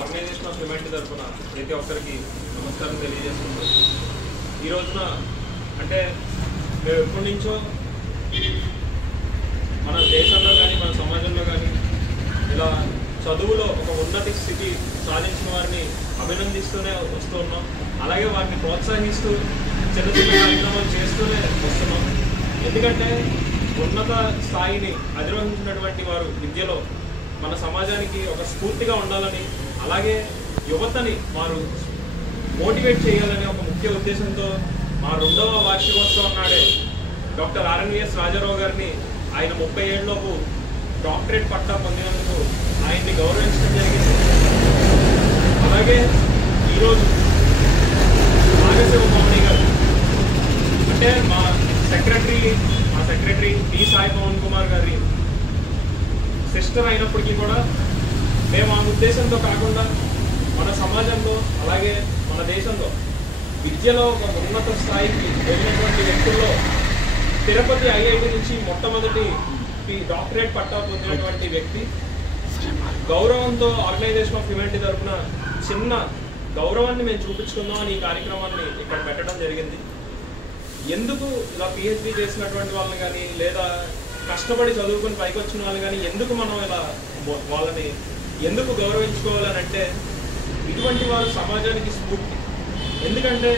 Organisation of humanity తరఫున ప్రతి ఒక్కరికి నమస్కారం తెలియజేస్తున్నాం. ఈ రోజున అంటే మేము ఎప్పటి నుంచో మన దేశంలో కానీ మన సమాజంలో కానీ ఇలా చదువులో ఒక ఉన్నత స్థితి సాధించిన వారిని అభినందిస్తూనే వస్తూ ఉన్నాం. అలాగే వారిని ప్రోత్సహిస్తూ చిన్న చిన్న కార్యక్రమాలు చేస్తూనే వస్తున్నాం. ఎందుకంటే ఉన్నత స్థాయిని అధిరోహించినటువంటి వారు విద్యలో మన సమాజానికి ఒక స్ఫూర్తిగా ఉండాలని, అలాగే యువతని వారు మోటివేట్ చేయాలనే ఒక ముఖ్య ఉద్దేశంతో మా 2వ వార్షికోత్సవం నాడే డాక్టర్ ఆర్ఎన్విఎస్ రాజారావు గారిని ఆయన 30 ఏళ్ళలోపు డాక్టరేట్ పట్టా పొందినందుకు ఆయన్ని గౌరవించడం జరిగింది. అలాగే ఈరోజు నాగశివ పవని గారు అంటే మా సెక్రటరీ డి సాయి పవన్ కుమార్ గారి సిస్టర్ అయినప్పటికీ కూడా మేము ఆ ఉద్దేశంతో కాకుండా మన సమాజంలో అలాగే మన దేశంలో విద్యలో ఒక ఉన్నత స్థాయికి వెళ్ళినటువంటి వ్యక్తుల్లో తిరుపతి ఐఐటి నుంచి మొట్టమొదటి డాక్టరేట్ పట్టా పొందినటువంటి వ్యక్తి గౌరవంతో ఆర్గనైజేషన్ ఆఫ్ హ్యుమానిటీ తరఫున చిన్న గౌరవాన్ని మేము చూపించుకుందాం అని ఈ కార్యక్రమాన్ని ఇక్కడ పెట్టడం జరిగింది. ఎందుకు ఇలా పిహెచ్డి చేసినటువంటి వాళ్ళని కానీ లేదా కష్టపడి చదువుకుని పైకి వచ్చిన వాళ్ళు కానీ ఎందుకు మనం ఇలా వాళ్ళని ఎందుకు గౌరవించుకోవాలని అంటే ఇటువంటి వారు సమాజానికి స్ఫూర్తి. ఎందుకంటే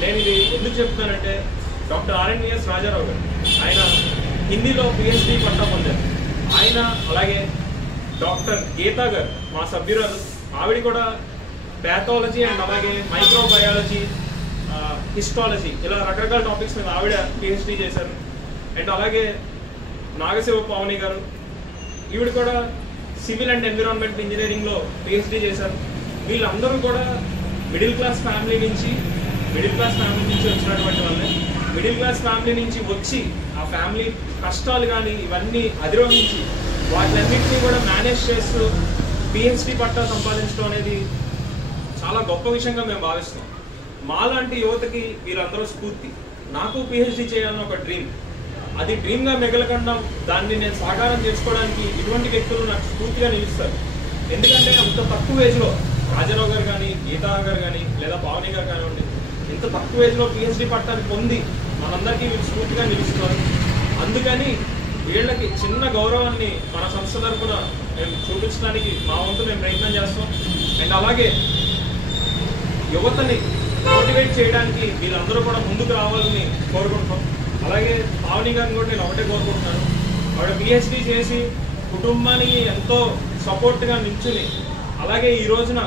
నేను ఇది ఎందుకు చెప్తున్నానంటే డాక్టర్ ఆర్ఎన్విఎస్ రాజారావు గారు ఆయన హిందీలో పిహెచ్డి పట్టా పొందారు. ఆయన అలాగే డాక్టర్ గీతా గారు మా సభ్యురాలు ఆవిడ కూడా ప్యాథాలజీ అండ్ అలాగే మైక్రోబయాలజీ హిస్టాలజీ ఇలా రకరకాల టాపిక్స్ మీద ఆవిడ పిహెచ్డి చేశారు. అండ్ అలాగే నాగశివ పవని గారు ఈవిడ కూడా సివిల్ అండ్ ఎన్విరాన్మెంట్ ఇంజనీరింగ్లో పిహెచ్డి చేశారు. వీళ్ళందరూ కూడా మిడిల్ క్లాస్ ఫ్యామిలీ నుంచి వచ్చినటువంటి వాళ్ళే. మిడిల్ క్లాస్ ఫ్యామిలీ నుంచి వచ్చి ఆ ఫ్యామిలీ కష్టాలు కానీ ఇవన్నీ అధిరోహించి వాటిలన్నింటినీ కూడా మేనేజ్ చేస్తూ పిహెచ్డి పట్టా సంపాదించడం అనేది చాలా గొప్ప విషయంగా మేము భావిస్తాం. మాలాంటి యువతకి వీళ్ళందరూ స్ఫూర్తి. నాకు పిహెచ్డి చేయాలని ఒక డ్రీమ్, అది డ్రీమ్గా మిగలకుండా దాన్ని నేను సాకారం చేసుకోవడానికి ఇటువంటి వ్యక్తులు నాకు స్ఫూర్తిగా నిలుస్తారు. ఎందుకంటే అంత తక్కువ ఏజ్లో రాజారావు గారు కానీ గీతా గారు కానీ లేదా పావని గారు కానివ్వండి ఇంత తక్కువ ఏజ్లో పిహెచ్డి పట్టాన్ని పొంది మనందరికీ వీళ్ళు స్ఫూర్తిగా నిలుస్తున్నారు. అందుకని వీళ్ళకి చిన్న గౌరవాన్ని మన సంస్థ తరఫున మేము చూపించడానికి మా వంతు మేము ప్రయత్నం చేస్తాం. అండ్ అలాగే యువతని మోటివేట్ చేయడానికి వీళ్ళందరూ కూడా ముందుకు రావాలని కోరుకుంటున్నాం. అలాగే పావని గారిని కూడా నేను ఒకటే కోరుకుంటున్నాను, ఆవిడ పిహెచ్డి చేసి కుటుంబానికి ఎంతో సపోర్ట్గా నిల్చుని అలాగే ఈ రోజున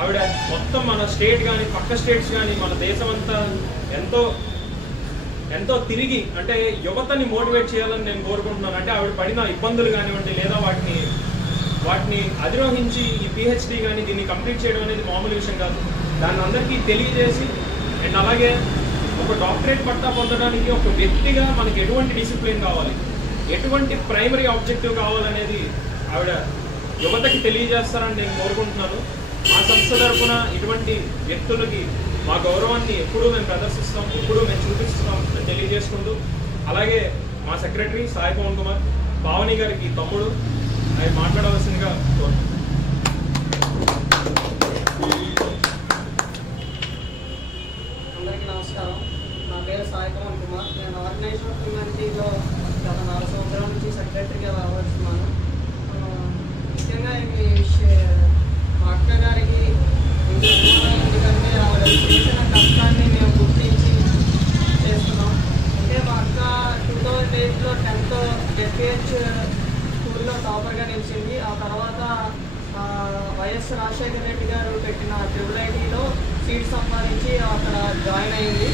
ఆవిడ మొత్తం మన స్టేట్ కానీ పక్క స్టేట్స్ కానీ మన దేశం అంతా ఎంతో తిరిగి అంటే యువతని మోటివేట్ చేయాలని నేను కోరుకుంటున్నాను. అంటే ఆవిడ పడిన ఇబ్బందులు కానివ్వండి లేదా వాటిని అధిరోహించి ఈ పిహెచ్డి కానీ దీన్ని కంప్లీట్ చేయడం అనేది మామూలు విషయం కాదు. దాన్ని అందరికీ తెలియజేసి అండ్ అలాగే ఒక డాక్టరేట్ పట్టా పొందడానికి ఒక వ్యక్తిగా మనకి ఎటువంటి డిసిప్లిన్ కావాలి, ఎటువంటి ప్రైమరీ ఆబ్జెక్టివ్ కావాలనేది ఆవిడ యువతకి తెలియజేస్తారని నేను కోరుకుంటున్నాను. మా సంస్థ తరఫున ఇటువంటి వ్యక్తులకి మా గౌరవాన్ని ఎప్పుడూ మేము ప్రదర్శిస్తాం, ఎప్పుడూ మేము చూపిస్తాం అని తెలియజేసుకుంటూ అలాగే మా సెక్రటరీ సాయి పవన్ కుమార్ పావని గారికి తమ్ముడు ఆయన మాట్లాడవలసిందిగా కోరుతున్నాను. అందరికీ నమస్కారం. నా పేరు సాయి పవన్ కుమార్. నేను ఆర్గనైజేషన్ ఆఫ్ హ్యుమానిటీలో గత 4 సంవత్సరాల నుంచి సెక్రటరీగా వ్యవహరిస్తున్నాను. ముఖ్యంగా మా అక్క గారికి ఎందుకంటే ఆవిడ చేసిన కష్టాన్ని మేము గుర్తించి చేస్తున్నాం. అంటే మా అక్క 2008లో 10th ఎఫ్ఏహెచ్ స్కూల్లో టాపర్గా నిలిచింది. ఆ తర్వాత వైఎస్ రాజశేఖర రెడ్డి గారు పెట్టిన IIITలో సీట్ సంపాదించి అక్కడ జాయిన్ అయింది.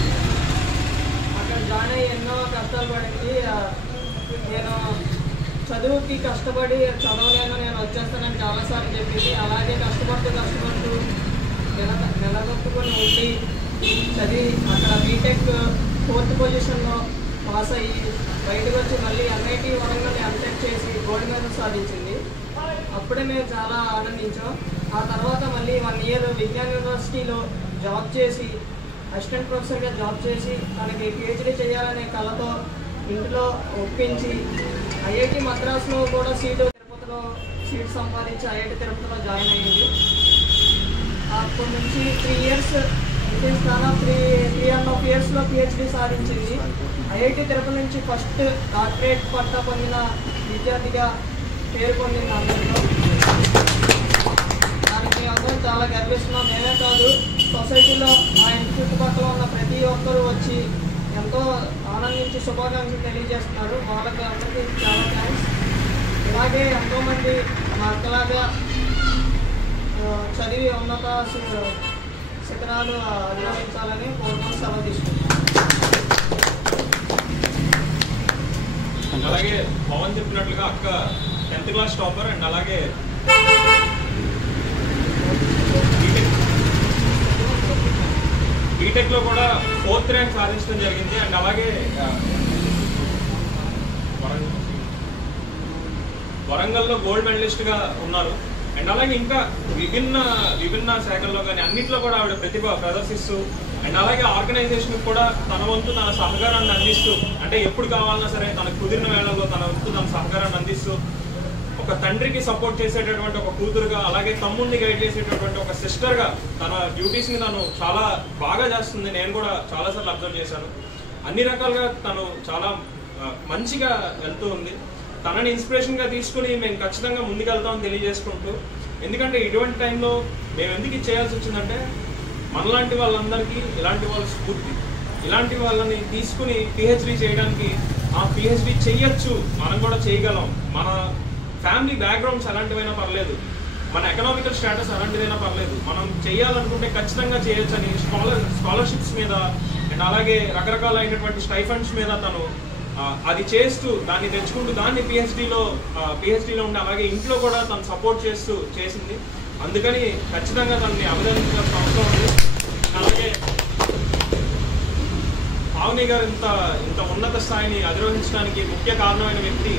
అక్కడ జాయిన్ అయ్యి ఎన్నో కష్టాలు పడింది. నేను చదువుకి కష్టపడి చదవలేను, నేను వచ్చేస్తానని చాలాసార్లు చెప్పింది. అలాగే కష్టపడుతూ నెలకొట్టుకొని ఉండి చదివి అక్కడ బీటెక్ 4th పొజిషన్లో పాస్ అయ్యి బయటకు వచ్చి మళ్ళీ MIT వరంగల్ ఎంటెక్ చేసి గోల్డ్ మెడల్ సాధించింది. అప్పుడే మేము చాలా ఆనందించాం. ఆ తర్వాత మళ్ళీ 1 ఇయర్ విజ్ఞాన్ యూనివర్సిటీలో జాబ్ చేసి అసిస్టెంట్ ప్రొఫెసర్గా జాబ్ చేసి తనకి PhD చేయాలనే కళతో ఇంట్లో ఒప్పించి IIT మద్రాసులో కూడా సీటు తిరుపతిలో సీట్ సంపాదించి ఐఐటి తిరుపతిలో జాయిన్ అయ్యింది. అప్పటి నుంచి 3 ఇయర్స్ స్థానం 3.5 ఇయర్స్లో పిహెచ్డి సాధించింది. ఐఐటి తిరుపతి నుంచి ఫస్ట్ డాక్టరేట్ పట్టా పొందిన విద్యార్థిగా పేరు పొందింది అందరిలో. దానికి అందరం చాలా గర్విస్తున్నాం. మేమే కాదు, సొసైటీలో మా ఇంటి చుట్టుపక్కల ఉన్న ప్రతి ఒక్కరూ వచ్చి ఎంతో ఆనందించి శుభాకాంక్షలు తెలియజేస్తున్నారు. వాళ్ళకి అందరికీ చాలా థ్యాంక్స్. ఇలాగే ఎంతోమంది మా అక్కలాగా చదివి ఉన్నత శిఖరాలు అధిరోహించాలని కోరుకొని సెలవు తీసుకుంటాం. అలాగే పవన్ చెప్పినట్లుగా అక్క 10th క్లాస్ టాపర్ అండ్ అలాగే బీటెక్లో కూడా 4th ర్యాంక్ సాధించడం జరిగింది. అండ్ అలాగే వరంగల్లో గోల్డ్ మెడలిస్ట్గా ఉన్నారు. అండ్ అలాగే ఇంకా విభిన్న శాఖల్లో కానీ అన్నింటిలో కూడా ఆవిడ ప్రతిభ ప్రదర్శిస్తూ అండ్ అలాగే ఆర్గనైజేషన్ కూడా తన వంతు తన సహకారాన్ని అందిస్తూ, అంటే ఎప్పుడు కావాలన్నా సరే తనకు కుదిరిన వేళల్లో తన వంతు తన సహకారాన్ని అందిస్తూ, ఒక తండ్రికి సపోర్ట్ చేసేటటువంటి ఒక కూతురుగా, అలాగే తమ్ముడిని గైడ్ చేసేటటువంటి ఒక సిస్టర్గా తన డ్యూటీస్ని తను చాలా బాగా చేస్తుంది. నేను కూడా చాలాసార్లు అబ్జర్వ్ చేశాను. అన్ని రకాలుగా తను చాలా మంచిగా వెళ్తూ ఉంది. తనని ఇన్స్పిరేషన్గా తీసుకుని మేము ఖచ్చితంగా ముందుకెళ్తామని తెలియజేసుకుంటూ, ఎందుకంటే ఇటువంటి టైంలో మేము ఎందుకు చేయాల్సి వచ్చిందంటే మనలాంటి వాళ్ళందరికీ ఇలాంటి వాళ్ళ స్ఫూర్తి, ఇలాంటి వాళ్ళని తీసుకుని పిహెచ్డీ చేయడానికి, ఆ పిహెచ్డీ చెయ్యొచ్చు, మనం కూడా చేయగలం, మన ఫ్యామిలీ బ్యాక్గ్రౌండ్స్ ఎలాంటివైనా పర్లేదు, మన ఎకనామికల్ స్టేటస్ ఎలాంటిదైనా పర్లేదు, మనం చేయాలనుకుంటే ఖచ్చితంగా చేయొచ్చు అని స్కాలర్షిప్స్ మీద అండ్ అలాగే రకరకాలైనటువంటి స్టైఫండ్స్ మీద తను అది చేస్తూ దాన్ని తెచ్చుకుంటూ దాన్ని పిహెచ్డీలో ఉండి అలాగే ఇంట్లో కూడా తను సపోర్ట్ చేస్తూ చేసింది. అందుకని ఖచ్చితంగా తనని అభినందించాల్సిన అవసరం ఉంది. అలాగే పావని గారు ఇంత ఉన్నత స్థాయిని అధిరోహించడానికి ముఖ్య కారణమైన వ్యక్తి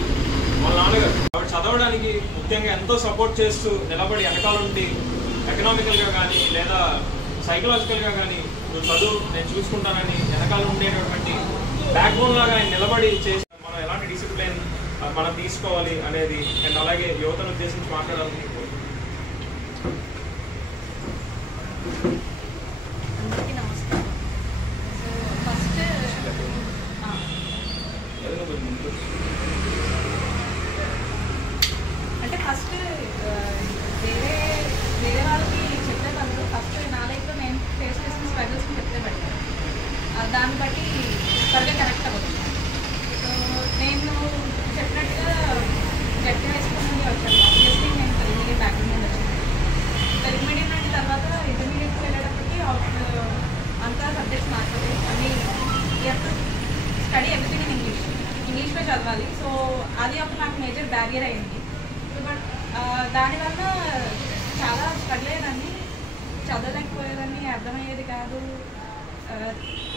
వాళ్ళ నాన్నగారు. ఆవిడ చదవడానికి ముఖ్యంగా ఎంతో సపోర్ట్ చేస్తూ నిలబడి వెనకాల ఉండి ఎకనామికల్గా కానీ లేదా సైకలాజికల్గా కానీ నువ్వు చదువు నేను చూసుకుంటానని వెనకాల ఉండేటటువంటి బ్యాక్ బోన్ లాగా ఆయన నిలబడి చేసి మనం ఎలాంటి డిసిప్లిన్ మనం తీసుకోవాలి అనేది అండ్ అలాగే యువతను ఉద్దేశించి మాట్లాడాలని అందరికీ నమస్కారం. ఫస్ట్ అంటే ఫస్ట్ వేరే వాళ్ళకి చెప్పే బదులు ఫస్ట్ నా లైఫ్లో నేను ఫేస్ చేసిన స్ట్రగుల్స్ని చెప్తే బెటర్, దాన్ని బట్టి త్వరగా కరెక్ట్ అవ్వచ్చు. సో నేను చెప్పినట్టుగా జడ్పీ హై స్కూల్ నుండి వచ్చాను. ఆబ్వియస్లీ నేను తెలుగు మీడియం బ్యాక్గ్రౌండ్ నుండి వచ్చాను. తెలుగు మీడియం నుండి తర్వాత ఇంటర్మీడియట్కి వెళ్ళేటప్పటికి అంతా సబ్జెక్ట్స్ మాట్లాడాలి, అన్నీ స్టడీ ఎవ్రీథింగ్ ఇన్ ఇంగ్లీష్లో చదవాలి. సో అది ఒక నాకు మేజర్ బ్యారియర్ అయింది. బట్ దానివల్ల చాలా స్ట్రగుల్ అయ్యేదాన్ని, చదవలేకపోయేదాన్ని, అర్థమయ్యేది కాదు.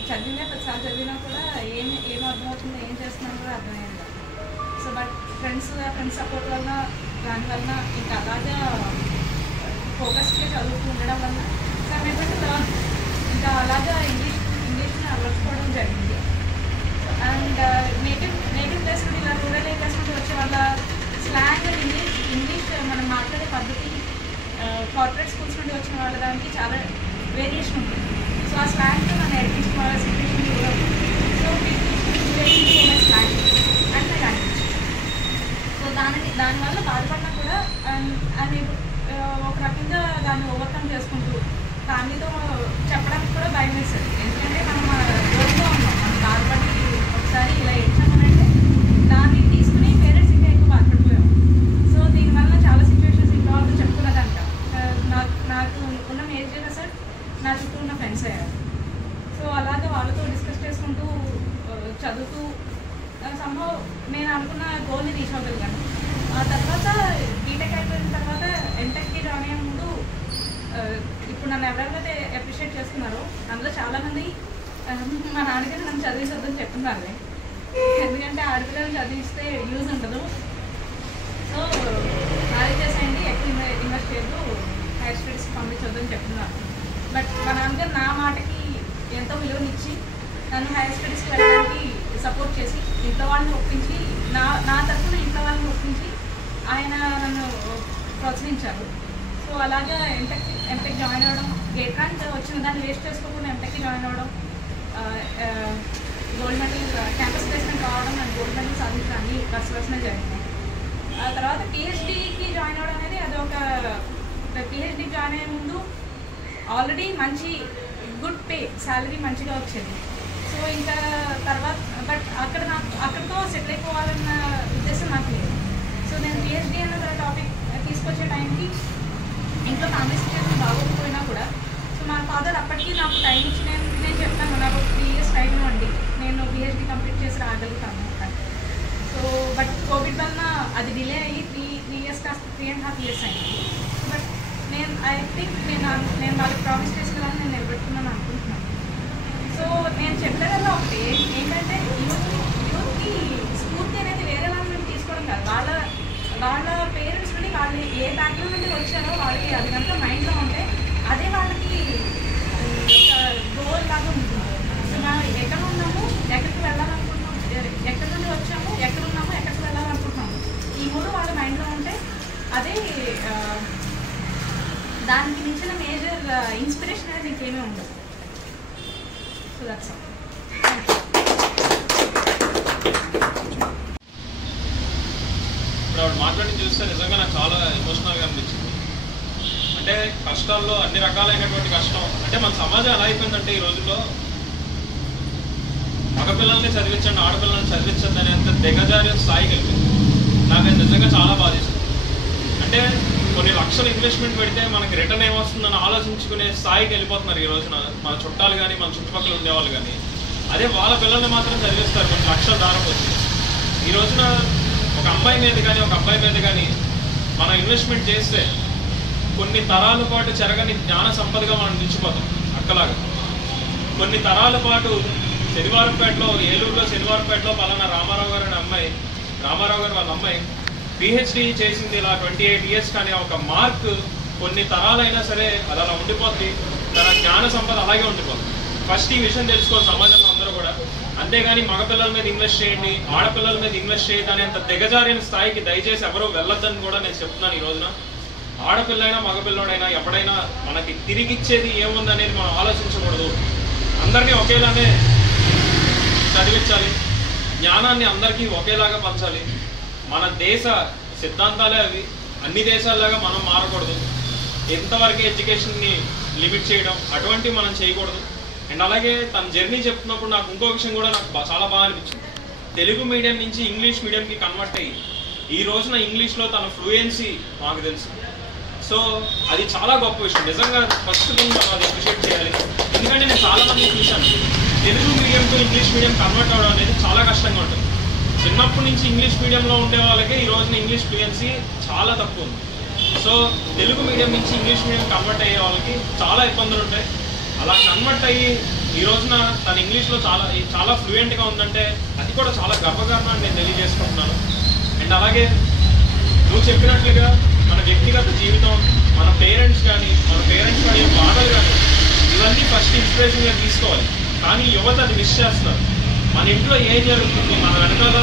చదివినా ప్రతిసారి చదివినా కూడా ఏం అర్థమవుతుందో ఏం చేస్తున్నాను కూడా అర్థమయ్యేది కాదు. సో బట్ ఫ్రెండ్స్ సపోర్ట్ వల్ల దానివల్ల ఇంకా అలాగా ఫోకస్గా చదువుతూ ఉండడం వల్ల ఇంకా అలాగా ఇంగ్లీష్ని అలవర్చుకోవడం జరిగింది. అండ్ నేటివ్ ప్లేస్ నుండి ఇలా రూరల్ ఏరియాస్ నుండి వచ్చే వాళ్ళ స్లాంగ్ అండ్ ఇంగ్లీష్ మనం మాట్లాడే పద్ధతి కార్పొరేట్ స్కూల్స్ నుండి వచ్చిన వాళ్ళ దానికి చాలా వేరియేషన్ ఉంటుంది. సో ఆ స్లాంగ్తో నన్ను నేర్పించుకోవాల సిచ్యువేషన్ కూడా ఉంది. So slang and my language. So దానివల్ల బాధపడినా కూడా అండ్ ఒక రకంగా దాన్ని ఓవర్కమ్ చేసుకుంటూ ఫ్యామిలీతో చెప్పడానికి కూడా భయం వేస్తుంది. ఎందుకంటే మనం రోజుగా ఉన్నాం, మనం బాధపడి ఒకసారి ఇలా ఏడ్చామనంటే దాన్ని తీసుకుని పేరెంట్స్ ఇంకా ఎక్కువ బాధపడిపోయాం. సో దీనివల్ల చాలా సిచ్యువేషన్స్ ఇంట్లో వాళ్ళతో చెప్పుకున్నదంట. నాకు ఉన్న మేజర్ సార్ నా చుట్టూ ఉన్న ఫ్రెండ్స్ అయ్యారు. సో అలాగే వాళ్ళతో డిస్కస్ చేసుకుంటూ చదువుతూ సంభవ్ నేను అనుకున్న గోల్ని రీచ్ అవ్వగలిగాను. ఆ తర్వాత బీటెక్ అయిపోయిన తర్వాత ఎంటెక్కి జాయిన్ అయ్యే ముందు ఇప్పుడు నన్ను ఎవరెవరైతే అప్రిషియేట్ చేస్తున్నారో అందులో చాలామంది మా నాన్నగారు నన్ను చదివించొద్దని చెప్తున్నారు. ఎందుకంటే ఆడపిల్లలు చదివిస్తే యూజ్ ఉండదు, సో మ్యారేజ్ చేసేయండి, ఎక్కువ ఇన్వెస్ట్ చేయదు, హైయర్ స్టడీస్కి పంపించొద్దని చెప్తున్నారు. బట్ మా నాన్నగారు నా మాటకి ఎంతో విలువనిచ్చి నన్ను హైయర్ స్టడీస్కి వెళ్ళడానికి సపోర్ట్ చేసి ఇంట్లో వాళ్ళని ఒప్పించి నా తరఫున ఇంట్లో వాళ్ళని ఒప్పించి ఆయన నన్ను ప్రోత్సహించారు. సో అలాగా ఎంటెక్ జాయిన్ అవ్వడం, గేట్ ర్యాంక్ వచ్చిన దాన్ని వేస్ట్ చేసుకోకుండా ఎంటెక్కి జాయిన్ అవ్వడం, గోల్డ్ మెడల్ క్యాంపస్ ప్లేస్మెంట్ రావడం అండ్ గోల్డ్ మెడల్ సాధించడం అన్ని వరుసనే జరిగింది. ఆ తర్వాత పిహెచ్డీకి జాయిన్ అవ్వడం అనేది అది ఒక పిహెచ్డీకి జాయిన్ అయ్యే ముందు ఆల్రెడీ మంచి గుడ్ పే శాలరీ మంచిగా వచ్చేది. సో ఇంకా తర్వాత బట్ అక్కడితో సెటిల్ అయిపోవాలన్న ఉద్దేశం నాకు లేదు. సో నేను పిహెచ్డీ అన్న టాపిక్ తీసుకొచ్చే టైంకి ఇంట్లో ఫ్యామిలీ సిచ్యువేషన్ బాగోకపోయినా కూడా సో మా ఫాదర్ అప్పటికీ నాకు టైం ఇచ్చి నేను చెప్పాను, నాకు 3 years టైం ఇవ్వండి, నేను పిహెచ్డీ కంప్లీట్ చేసి రాగలుగుతాను. సో బట్ కోవిడ్ వలన అది డిలే అయ్యి 3 years కాస్త 3.5 years అయింది. బట్ ఐ థింక్ నేను వాళ్ళకి ప్రామిస్ చేసేదాన్ని నేను నిలబెట్టుకున్నాను అనుకుంటున్నాను. సో నేను చెప్పేదల్లా ఒకటి ఏంటంటే యూత్కి స్ఫూర్తి అనేది వేరే వాళ్ళ నుండి తీసుకోవడం కాదు, వాళ్ళ పేరెంట్స్ నుండి వాళ్ళు ఏ బ్యాక్గ్రౌండ్ నుండి వచ్చారో వాళ్ళకి అది కనుక మైండ్లో ఉంటే అదే వాళ్ళకి ఒక గోల్ లాగా ఉంటుంది. సో మనం ఎక్కడ ఉన్నాము, ఎక్కడికి వెళ్ళాలనుకుంటున్నాము, ఎక్కడి నుండి వచ్చాము, ఎక్కడ ఉన్నాము, ఎక్కడికి వెళ్ళాలనుకుంటున్నాము, ఈ 3 వాళ్ళ మైండ్లో ఉంటే అదే దానికి మించిన మేజర్ ఇన్స్పిరేషన్ అనేది ఇంకేమీ ఉండదు. So that's all. ఇప్పుడు ఆవిడ మాట్లాడి చూస్తే నిజంగా నాకు చాలా ఎమోషనల్గా అనిపించింది. అంటే కష్టాల్లో అన్ని రకాలైనటువంటి కష్టం, అంటే మన సమాజం ఎలా అయిపోయిందంటే ఈ రోజుల్లో మగపిల్లల్ని చదివించండి, ఆడపిల్లల్ని చదివించండి అనేంత దిగజారే స్థాయికి వెళ్ళింది. నాకు అది నిజంగా చాలా బాధిస్తుంది. అంటే కొన్ని లక్షలు ఇన్వెస్ట్మెంట్ పెడితే మనకి రిటర్న్ ఏమొస్తుందని ఆలోచించుకునే స్థాయికి వెళ్ళిపోతున్నారు ఈ రోజున మన చుట్టాలు కానీ మన చుట్టుపక్కల ఉండేవాళ్ళు కానీ. అదే వాళ్ళ పిల్లల్ని మాత్రం చదివిస్తారు కొన్ని లక్షల దారపోతే. ఈ రోజున ఒక అమ్మాయి మీద కానీ ఒక అబ్బాయి మీద కానీ మనం ఇన్వెస్ట్మెంట్ చేస్తే కొన్ని తరాల పాటు చెరగని జ్ఞాన సంపదగా మనం నిలిచిపోతాం. అక్కలాగా కొన్ని తరాల పాటు శనివారంపేటలో, ఏలూరులో శనివారంపేటలో పలానా రామారావు గారు వాళ్ళ అమ్మాయి పిహెచ్డీ చేసింది ఇలా 28 years, కానీ ఒక మార్క్ కొన్ని తరాలైనా సరే అది అలా ఉండిపోతుంది, తన జ్ఞాన సంపద అలాగే ఉండిపోతుంది. ఫస్ట్ ఈ విషయం తెలుసుకోవాలి సమాజంలో అందరూ కూడా. అంతేగాని మగపిల్లల మీద ఇన్వెస్ట్ చేయండి, ఆడపిల్లల మీద ఇన్వెస్ట్ చేయండి అనేంత దిగజారిన స్థాయికి దయచేసి ఎవరూ వెళ్ళొద్దని కూడా నేను చెప్తున్నాను. ఈ రోజున ఆడపిల్లైనా మగపిల్లడైనా ఎప్పుడైనా మనకి తిరిగిచ్చేది ఏముందనేది మనం ఆలోచించకూడదు. అందరినీ ఒకేలానే చదివించాలి, జ్ఞానాన్ని అందరికీ ఒకేలాగా పంచాలి. మన దేశ సిద్ధాంతాలే అవి, అన్ని దేశాల్లాగా మనం మారకూడదు. ఎంతవరకు ఎడ్యుకేషన్ని లిమిట్ చేయడం అటువంటివి మనం చేయకూడదు. అండ్ అలాగే తన జర్నీ చెప్తున్నప్పుడు నాకు ఇంకో విషయం కూడా నాకు చాలా బాగా అనిపించింది. తెలుగు మీడియం నుంచి ఇంగ్లీష్ మీడియంకి కన్వర్ట్ అయ్యి ఈ రోజున ఇంగ్లీష్లో తన ఫ్లూయెన్సీ మాకు తెలుసు. సో అది చాలా గొప్ప విషయం. నిజంగా ఫస్ట్ థింగ్ మనం అది అప్రిషియేట్ చేయాలి. ఎందుకంటే నేను చాలామంది చూశాను Telugu medium to English medium convert అవ్వడం అనేది చాలా కష్టంగా ఉంటుంది. చిన్నప్పటి నుంచి ఇంగ్లీష్ మీడియంలో ఉండే వాళ్ళకే ఈ రోజున ఇంగ్లీష్ ఫ్లూయెన్సీ చాలా తక్కువ ఉంది. సో తెలుగు మీడియం నుంచి ఇంగ్లీష్ మీడియం కన్వర్ట్ అయ్యే వాళ్ళకి చాలా ఇబ్బందులు ఉంటాయి. అలా కన్వర్ట్ అయ్యి ఈ రోజున తన ఇంగ్లీష్లో చాలా ఫ్లూయెంట్గా ఉందంటే అది కూడా చాలా గర్వకారణాన్ని నేను తెలియజేసుకుంటున్నాను. అండ్ అలాగే నువ్వు చెప్పినట్లుగా మన వ్యక్తిగత జీవితం, మన పేరెంట్స్ కానీ బాధలు కానీ ఇవన్నీ ఫస్ట్ ఇన్స్పిరేషన్గా తీసుకోవాలి. కానీ యువత అది మిస్ చేస్తున్నారు. మన ఇంట్లో ఏం జరుగుతుంది, మన వెనకాల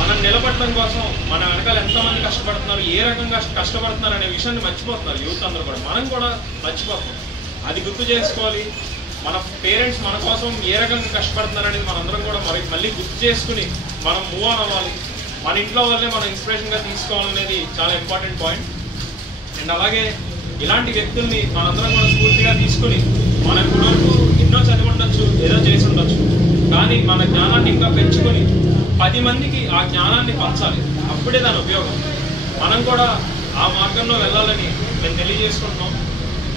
మనం నిలబడటం కోసం మన వెనకాల ఎంతమంది కష్టపడుతున్నారు, ఏ రకంగా కష్టపడుతున్నారు అనే విషయాన్ని మర్చిపోతున్నారు యూత్ అందరూ కూడా. మనం కూడా మర్చిపోతున్నాం. అది గుర్తు చేసుకోవాలి. మన పేరెంట్స్ మన కోసం ఏ రకంగా కష్టపడుతున్నారు అనేది మనందరం కూడా మళ్ళీ గుర్తు చేసుకుని మనం మూవ్ ఆన్ అవ్వాలి. మన ఇంట్లో వల్లే మనం ఇన్స్పిరేషన్గా తీసుకోవాలనేది చాలా ఇంపార్టెంట్ పాయింట్. అండ్ అలాగే ఇలాంటి వ్యక్తుల్ని మనందరం కూడా స్ఫూర్తిగా తీసుకుని మనం ఇప్పటివరకు ఎన్నో చదివి ఉండొచ్చు, ఏదో చేసి ఉండొచ్చు, కానీ మన జ్ఞానాన్ని ఇంకా పెంచుకొని 10 మందికి ఆ జ్ఞానాన్ని పంచాలి. అప్పుడే దాని ఉపయోగం. మనం కూడా ఆ మార్గంలో వెళ్ళాలని మేము తెలియజేసుకుంటున్నాం.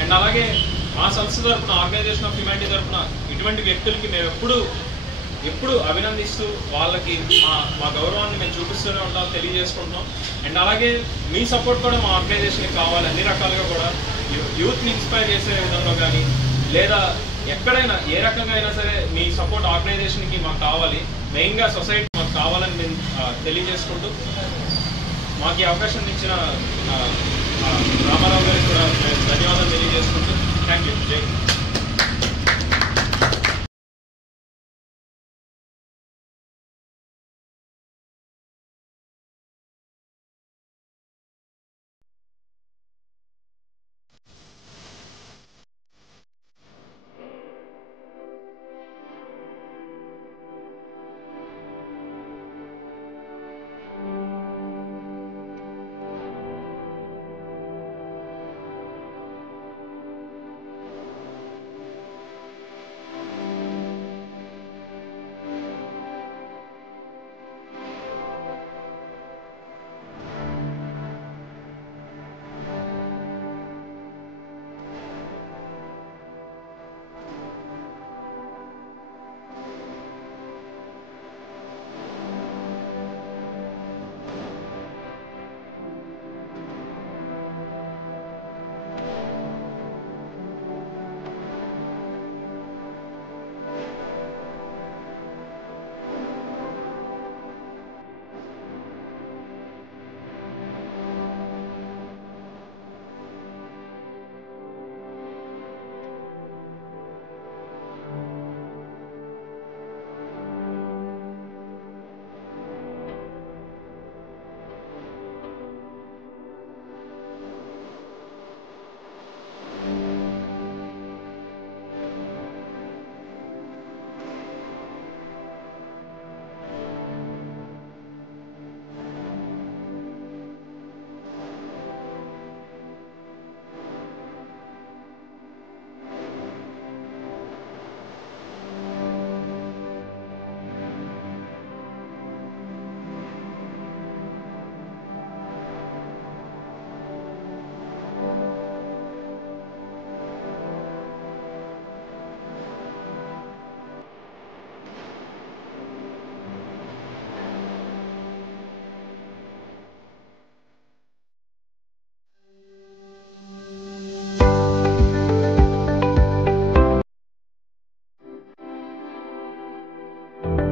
అండ్ అలాగే మా సంస్థ తరఫున, ఆర్గనైజేషన్ ఆఫ్ హ్యుమానిటీ తరఫున ఇటువంటి వ్యక్తులకి మేము ఎప్పుడు అభినందిస్తూ వాళ్ళకి మా గౌరవాన్ని మేము చూపిస్తూనే ఉంటాం, తెలియజేసుకుంటున్నాం. అండ్ అలాగే మీ సపోర్ట్ కూడా మా ఆర్గనైజేషన్కి కావాలి. అన్ని రకాలుగా కూడా యూత్ని ఇన్స్పైర్ చేసే విధంగా కానీ లేదా ఎక్కడైనా ఏ రకంగా అయినా సరే మీ సపోర్ట్ ఆర్గనైజేషన్కి మాకు కావాలి. మెయిన్గా సొసైటీ మాకు కావాలని మేము తెలియజేసుకుంటూ మాకు ఈ అవకాశం ఇచ్చిన రామారావు గారికి కూడా ధన్యవాదాలు తెలియజేసుకుంటూ థ్యాంక్ యూ. జై